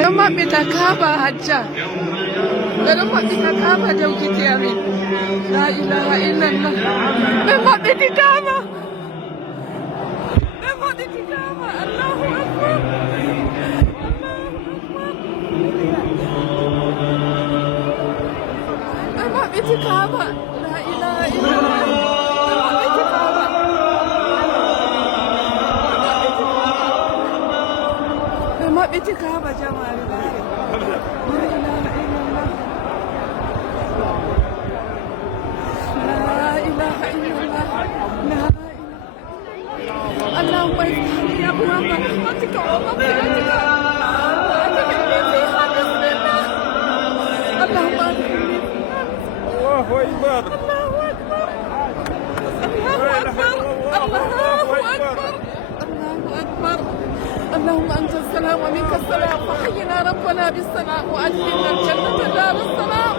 Roma mitakaba haja. Roma mitakaba daukiti amin. La ilaha illallah. Roma mitakaba. Roma mitakaba. Allahu akbar. Roma mitakaba. La ilaha illallah. Roma mitakaba. Roma mitakaba jama'a. اللهم افتح لي ابواب رحمتك ومغفرتك وادخلني فيها بسم الله. اللهم ادخلني فيها. الله اكبر. الله اكبر. الله اكبر. الله اكبر. الله اكبر. اللهم انت السلام ومنك السلام وحينا ربنا بالسلام وادخلنا الجنه دار السلام.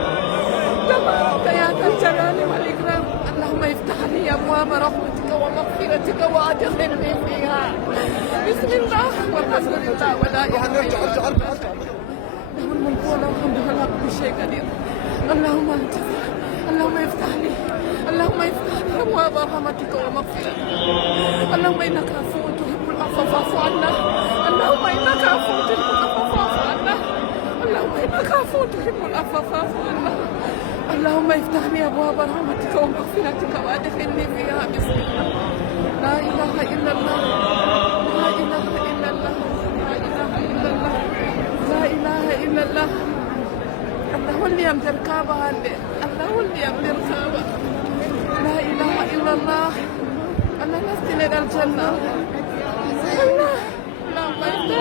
تبارك يا ذا الجلال والاكرام. اللهم افتح لي ابواب رحمتك ومغفرتك وادخلني فيها. بسم الله والحمد لله ولا اله الا الله. له الملك وله الحمد وله كل شيء قدير. اللهم انت اللهم افتح لي. اللهم افتح لي ابواب رحمتك ومغفرتك. اللهم انك عفو تحب العفو فاعف عنا. اللهم انك عفو تحب العفو فاعف عنا. اللهم انك عفو تحب العفو فاعف عنا. اللهم افتح لي ابواب رحمتك ومغفرتك وادخلني فيها بسم الله. لا اله الا الله. لا اله الا الله. لا اله الا الله. لا اله الا الله. الله هو اللي يملك الكعبه. الله هو اللي يملك الكعبه. لا اله الا الله. الله نستلنا الجنه. الله اللهم افتح